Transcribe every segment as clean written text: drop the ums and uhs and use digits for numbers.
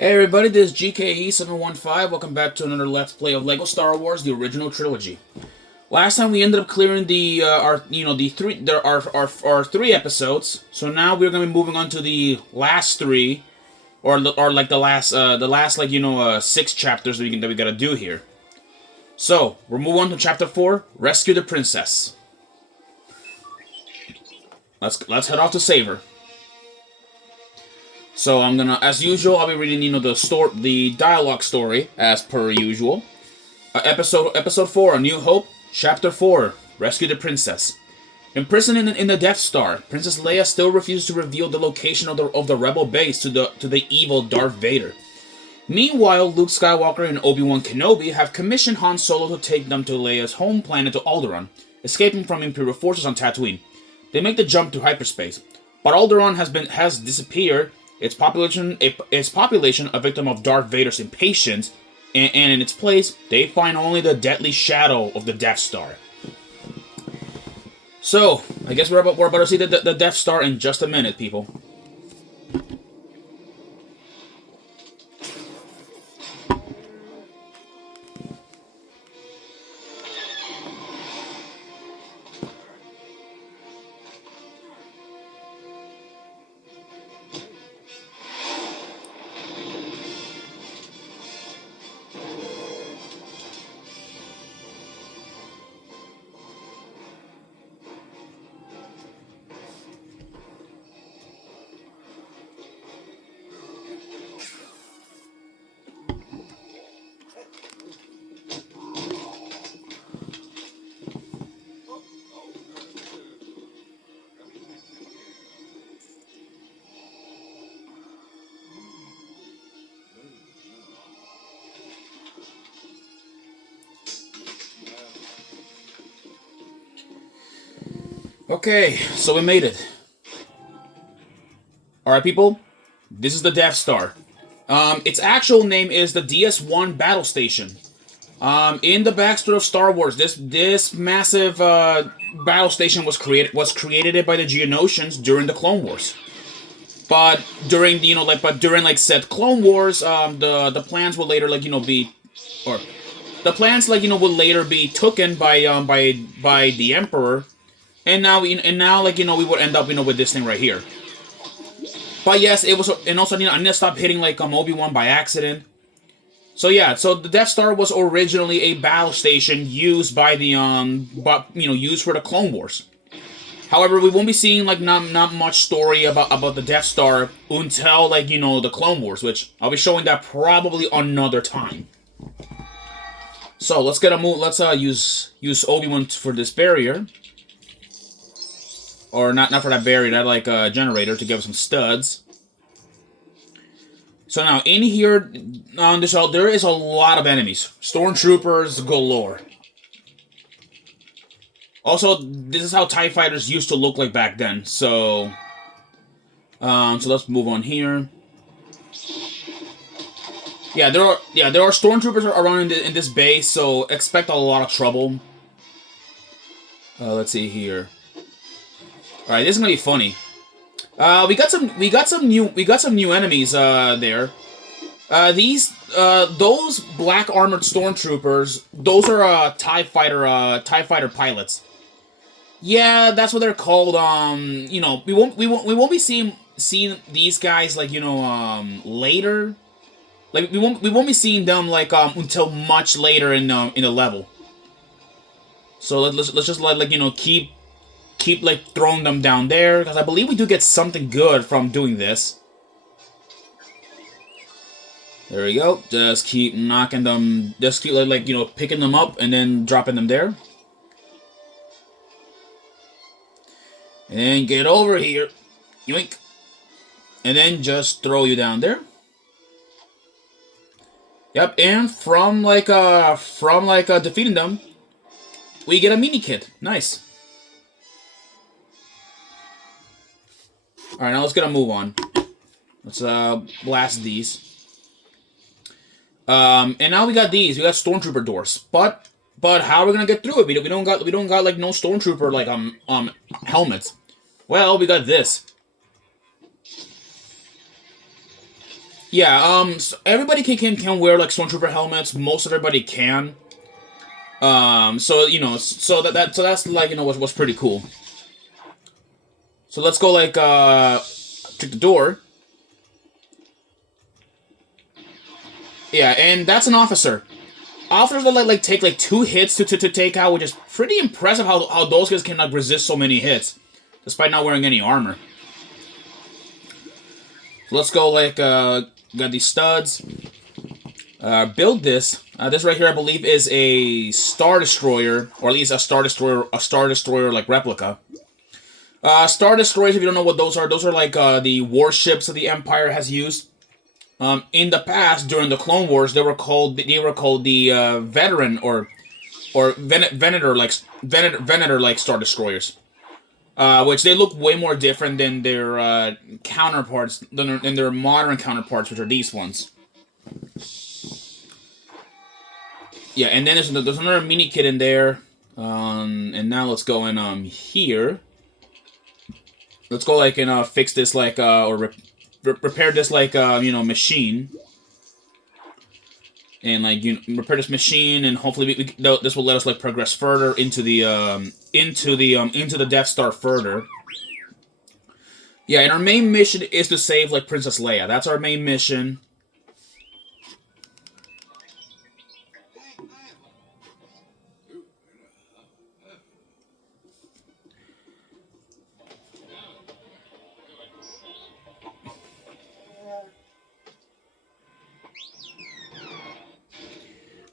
Hey everybody, this is GKE715. Welcome back to another Let's Play of LEGO Star Wars: The Original Trilogy. Last time we ended up clearing the our three episodes. So now we're gonna be moving on to the last three, or like the last six chapters that we gotta do here. So we'll move on to chapter 4: Rescue the Princess. Let's head off to save her. So I'm gonna, as usual, I'll be reading, the dialogue story as per usual. Episode 4, A New Hope, Chapter 4, Rescue the Princess. Imprisoned in the Death Star, Princess Leia still refuses to reveal the location of the rebel base to the evil Darth Vader. Meanwhile, Luke Skywalker and Obi-Wan Kenobi have commissioned Han Solo to take them to Leia's home planet to Alderaan, escaping from Imperial forces on Tatooine. They make the jump to hyperspace, but Alderaan has disappeared. Its population a victim of Darth Vader's impatience, and in its place, they find only the deadly shadow of the Death Star. So, I guess we're about to see the Death Star in just a minute, people. Okay, so we made it. Alright, people. This is the Death Star. Its actual name is the DS-1 Battle Station. In the backstory of Star Wars, this massive battle station was created by the Geonosians during the Clone Wars. But during said Clone Wars, the plans will later will later be taken by the Emperor. And now we would end up, with this thing right here. But yes, it was, and also, I need to stop hitting, Obi-Wan by accident. So yeah, so the Death Star was originally a battle station used by the, used for the Clone Wars. However, we won't be seeing, not much story about the Death Star until, the Clone Wars, which I'll be showing that probably another time. So, let's use Obi-Wan for this barrier. Or not for that barrier, that generator to give us some studs. So now in here on this there is a lot of enemies. Stormtroopers galore. Also, this is how TIE fighters used to look like back then. So let's move on here. Yeah, there are stormtroopers around in this base, so expect a lot of trouble. Let's see here. All right, this is gonna be funny. We got some new enemies there. Those black armored stormtroopers, those are TIE fighter pilots. Yeah, that's what they're called. We won't be seeing these guys later. We won't be seeing them until much later in the level. So let's just keep throwing them down there, because I believe we do get something good from doing this. There we go. Just keep knocking them. Just keep picking them up and then dropping them there. And get over here, yoink, and then just throw you down there. Yep, and from defeating them, we get a mini kit. Nice. Alright, now let's get a move on. Let's blast these. And now we got these. We got stormtrooper doors. But how are we gonna get through it? We don't got no stormtrooper helmets. Well, we got this. Yeah, so everybody can wear like stormtrooper helmets. Most of everybody can. So you know, so that's like what's pretty cool. So let's go like check the door. Yeah, and that's an officer. Officers will like take like 2 hits to take out, which is pretty impressive how those guys can like resist so many hits, despite not wearing any armor. So let's go like got these studs. Build this. This right here, I believe, is a Star Destroyer, or at least a Star Destroyer like replica. Star Destroyers, if you don't know what those are like the warships that the Empire has used. In the past, during the Clone Wars, they were called the veteran or Venator like Star Destroyers, which they look way more different than their counterparts than their modern counterparts, which are these ones. Yeah, and then there's another mini kit in there, and now let's go in here. Let's go like and fix this like or repair this like machine. And like repair this machine, and hopefully this will let us like progress further into the Death Star further. Yeah, and our main mission is to save like Princess Leia. That's our main mission.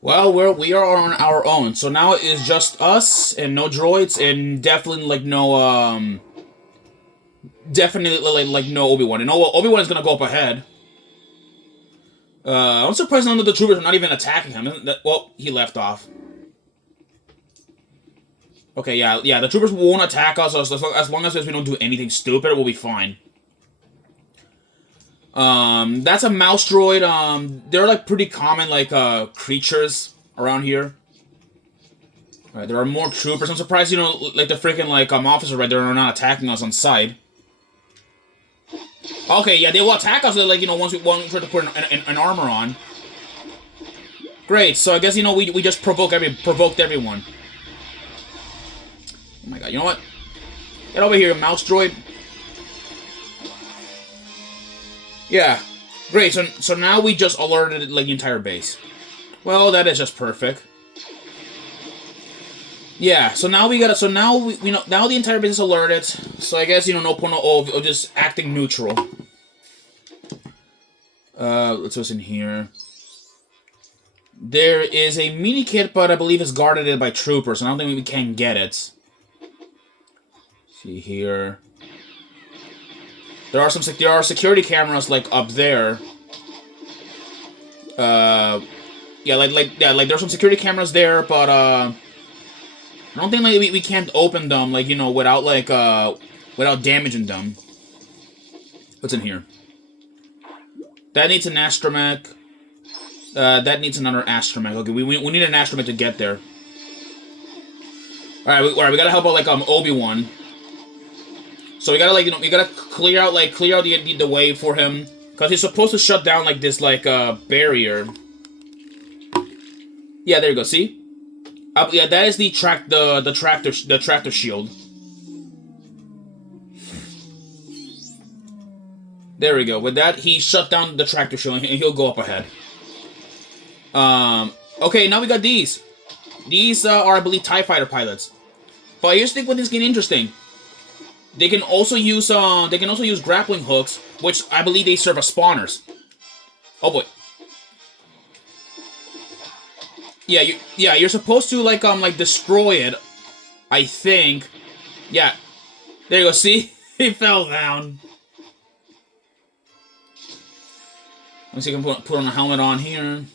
Well, we are on our own, so now it is just us and no droids, and definitely like no definitely like no Obi-Wan. And Obi-Wan is gonna go up ahead. I'm surprised none of the troopers are not even attacking him. Well, he left off. Okay, yeah, the troopers won't attack us as long as we don't do anything stupid. We'll be fine. That's a mouse droid. They're like pretty common like creatures around here. Alright, there are more troopers. I'm surprised like the freaking like officer right there are not attacking us on sight. Okay, yeah, they will attack us like once we try to put an armor on. Great. So I guess we just provoked everyone. Oh my god, you know what? Get over here, mouse droid. Yeah, great. So now we just alerted like the entire base. Well, that is just perfect. Yeah. So now we gotta. So now we know. Now the entire base is alerted. So I guess no point of just acting neutral. Let's what's in here. There is a mini kit, but I believe it's guarded by troopers. And I don't think we can get it. See here. There are security cameras like up there. Yeah, like there's some security cameras there, but I don't think like we can't open them like without like without damaging them. What's in here? That needs an astromech. That needs another astromech. Okay, we need an astromech to get there. All right, we gotta help out like Obi-Wan. So we gotta like we gotta clear out the way for him, because he's supposed to shut down like this like barrier. Yeah, there you go. See? Yeah, that is the tractor shield. There we go. With that, he shut down the tractor shield, and he'll go up ahead. Okay, now we got these. These are, I believe, TIE fighter pilots. But here's the thing with this getting interesting. They can also use grappling hooks, which I believe they serve as spawners. Oh boy. Yeah, you're supposed to like destroy it. I think. Yeah. There you go. See, he fell down. Let's see if I can put on a helmet on here.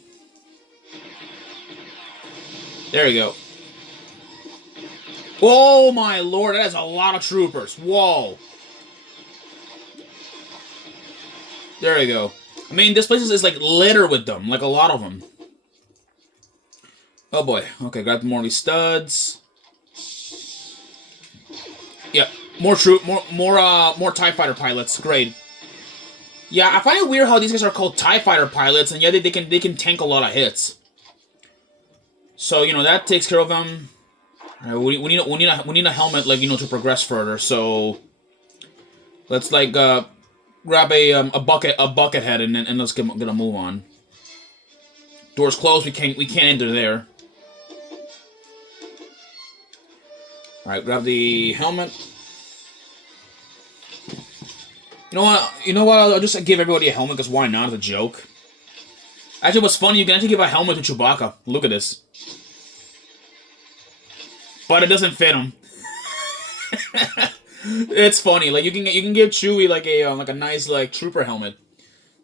There we go. Oh my lord, that is a lot of troopers. Whoa. There we go. I mean, this place is like littered with them, like a lot of them. Oh boy. Okay, got more of these studs. Yeah, more TIE fighter pilots. Great. Yeah, I find it weird how these guys are called TIE Fighter pilots, and yeah, they can tank a lot of hits. So, you know, that takes care of them. Right, we need a helmet, like, you know, to progress further. So let's like grab a bucket head and let's get a move on. Doors closed. We can't enter there. All right, grab the helmet. You know what? I'll just give everybody a helmet, because why not? It's a joke. Actually, what's funny, you can actually give a helmet to Chewbacca. Look at this. But it doesn't fit him. It's funny. Like, you can give Chewie like a nice like trooper helmet,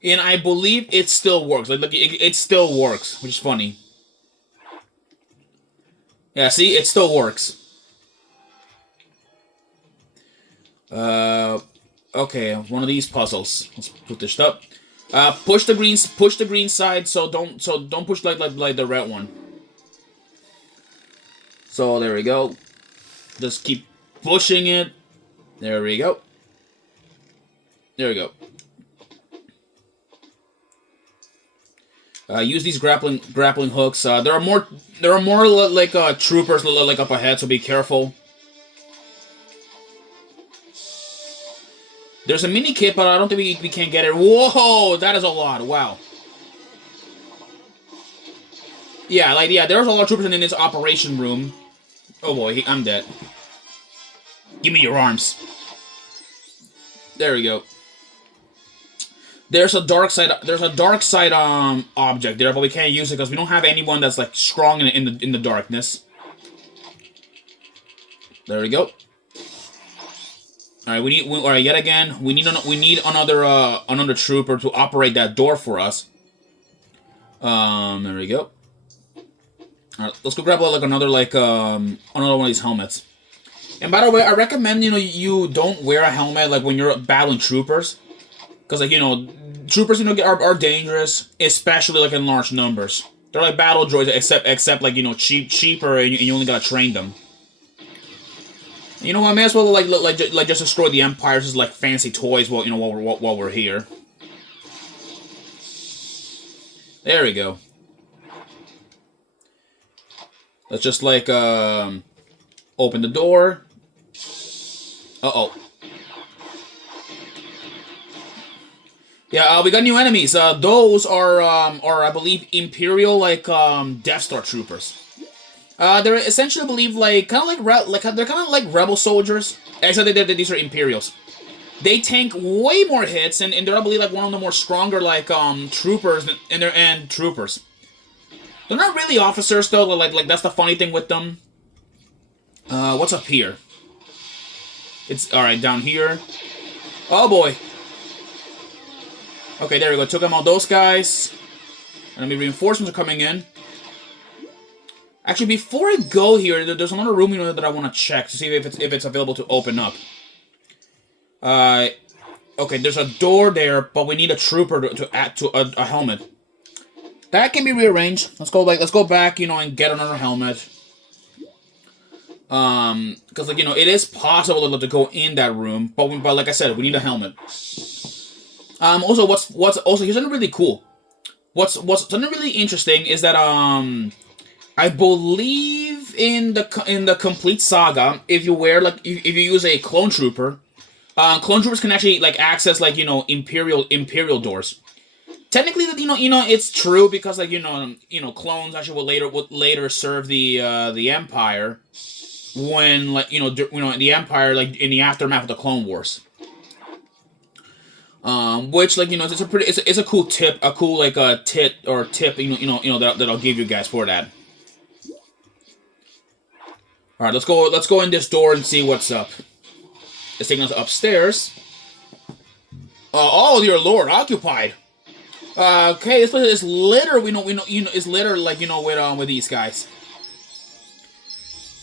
and I believe it still works. Like it still works, which is funny. Yeah, see, it still works. Okay, one of these puzzles. Let's put this up. Push the green side. So don't push like the red one. So there we go. Just keep pushing it. There we go. There we go. Use these grappling hooks. There are more like troopers like up ahead, so be careful. There's a mini kit, but I don't think we can get it. Whoa, that is a lot. Wow. Yeah, there's a lot of troopers in this operation room. Oh boy, I'm dead. Give me your arms. There we go. There's a dark side object there, but we can't use it because we don't have anyone that's like strong in the darkness. There we go. All right, yet again, we need another trooper to operate that door for us. There we go. All right, let's go grab another one of these helmets. And by the way, I recommend you don't wear a helmet like when you're battling troopers, because troopers are dangerous, especially like in large numbers. They're like battle droids, except like cheaper, and you only gotta train them. You know what? I may as well just destroy the Empire as like fancy toys while we're here. There we go. Let's just open the door. Uh-oh. Yeah, we got new enemies. Those are I believe Imperial Death Star troopers. They're essentially, I believe, they're kind of like rebel soldiers. Actually, these are Imperials. They tank way more hits, and they're, I believe, like one of the more stronger troopers and troopers. They're not really officers though. Like that's the funny thing with them. What's up here? It's alright down here. Oh boy. Okay, there we go. Took them out those guys. Enemy reinforcements are coming in. Actually, before I go here, there's another room that I want to check to see if it's available to open up. Okay, there's a door there, but we need a trooper to add to a helmet. That can be rearranged. Let's go back, and get another helmet. Because it is possible to go in that room, but like I said, we need a helmet. Also, here's something really cool. What's something really interesting is that I believe in the complete saga, if you use a clone trooper, clone troopers can actually access Imperial doors. Technically, it's true because clones actually would later serve the Empire when the Empire in the aftermath of the Clone Wars. Which it's a cool tip, tip that I'll give you guys for that. All right, let's go in this door and see what's up. It's taking us upstairs. Oh dear Lord, occupied. Okay, this place is littered. It's littered with these guys.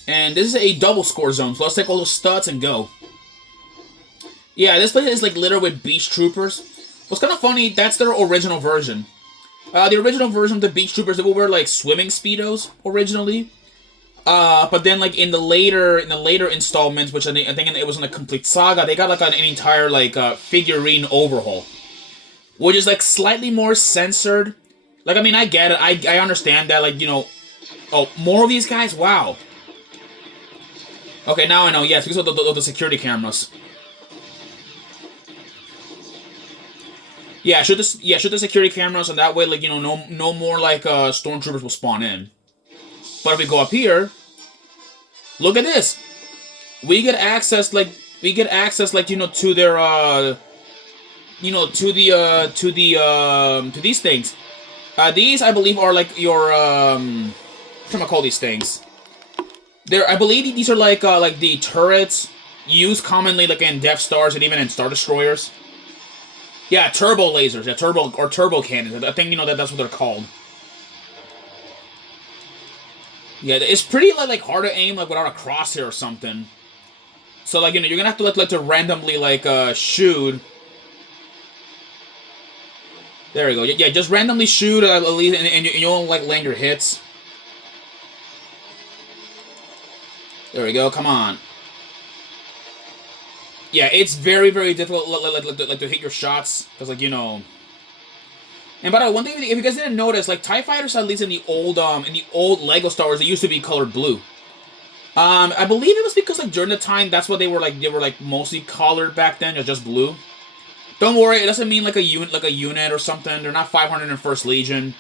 And this is a double score zone, so let's take all those studs and go. Yeah, this place is littered with beach troopers. What's kind of funny, that's their original version. The original version of the beach troopers, they would wear swimming speedos originally. But then in the later installments, which I think it was in the complete saga, they got an entire figurine overhaul. which is like slightly more censored. Like, I mean, I get it. I understand that. Like, you know, oh, more of these guys. Wow. Okay, now I know. Yes, because of the security cameras. Yeah, shoot the security cameras, and that way, like, you know, no more like stormtroopers will spawn in. But if we go up here, look at this. We get access, like you know, to their you know, to these things. These I believe are like your what am I call these things? I believe these are like the turrets used commonly like in Death Stars and even in Star Destroyers. Yeah, turbo lasers, yeah, turbo cannons. I think you know that's what they're called. Yeah, it's pretty like hard to aim like without a crosshair or something. So like you know you're gonna have to like to randomly like shoot. There we go. Yeah, just randomly shoot at least, and you don't like land your hits. There we go. Come on. Yeah, it's very difficult like to hit your shots because like you know. And by the way, one thing if you guys didn't notice, like TIE fighters at least in the old Lego Star Wars, they used to be colored blue. I believe it was because like during the time that's what they were like mostly colored back then, or just blue. Don't worry, it doesn't mean like a unit or something. They're not 501st Legion.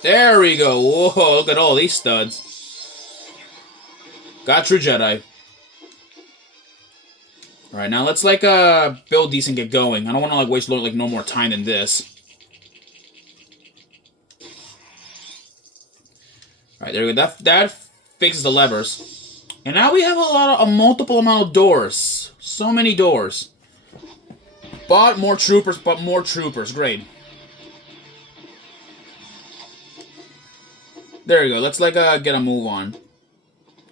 There we go. Whoa, look at all these studs. Got True Jedi. Alright, now let's like build these and get going. I don't want to like waste like no more time than this. Alright, there we go. That fixes the levers. And now we have a multiple amount of doors. So many doors. But more troopers, Great. There we go. Let's like get a move on.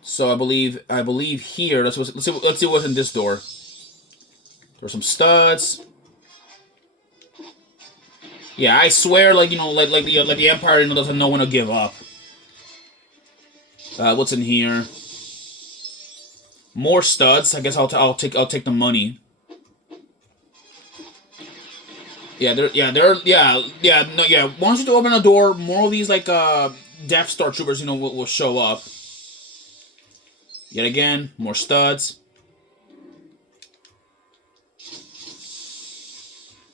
So I believe here. Let's see what's in this door. There's some studs. Yeah, I swear, like you know, like the Empire, you know, doesn't know when to give up. What's in here? More studs. I guess I'll take the money. Once you open a door, more of these like Death Star troopers, you know, will show up. Yet again, more studs.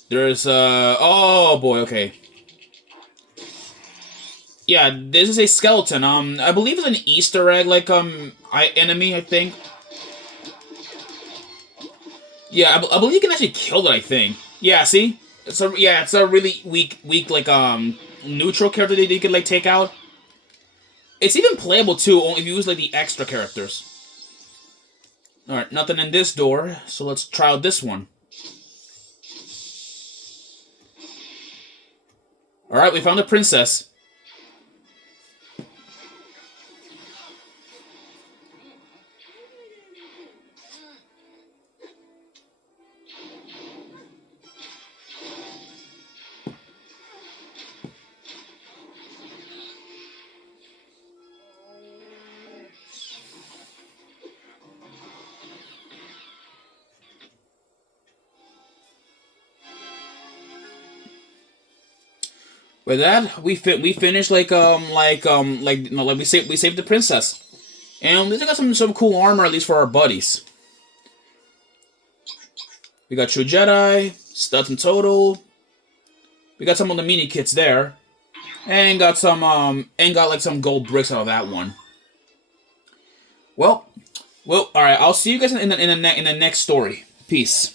There's oh boy, okay. Yeah, this is a skeleton. I believe it's an Easter egg, like enemy, I think. Yeah, I believe you can actually kill it. I think. Yeah, see. It's a really weak like neutral character that you can like take out. It's even playable too if you use like the extra characters. All right, nothing in this door, so let's try out this one. All right, we found a princess. With that, we finished we saved the princess, and we got some cool armor at least for our buddies. We got True Jedi, studs in total. We got some of the mini kits there, and got some like some gold bricks out of that one. Well, all right. I'll see you guys in the next story. Peace.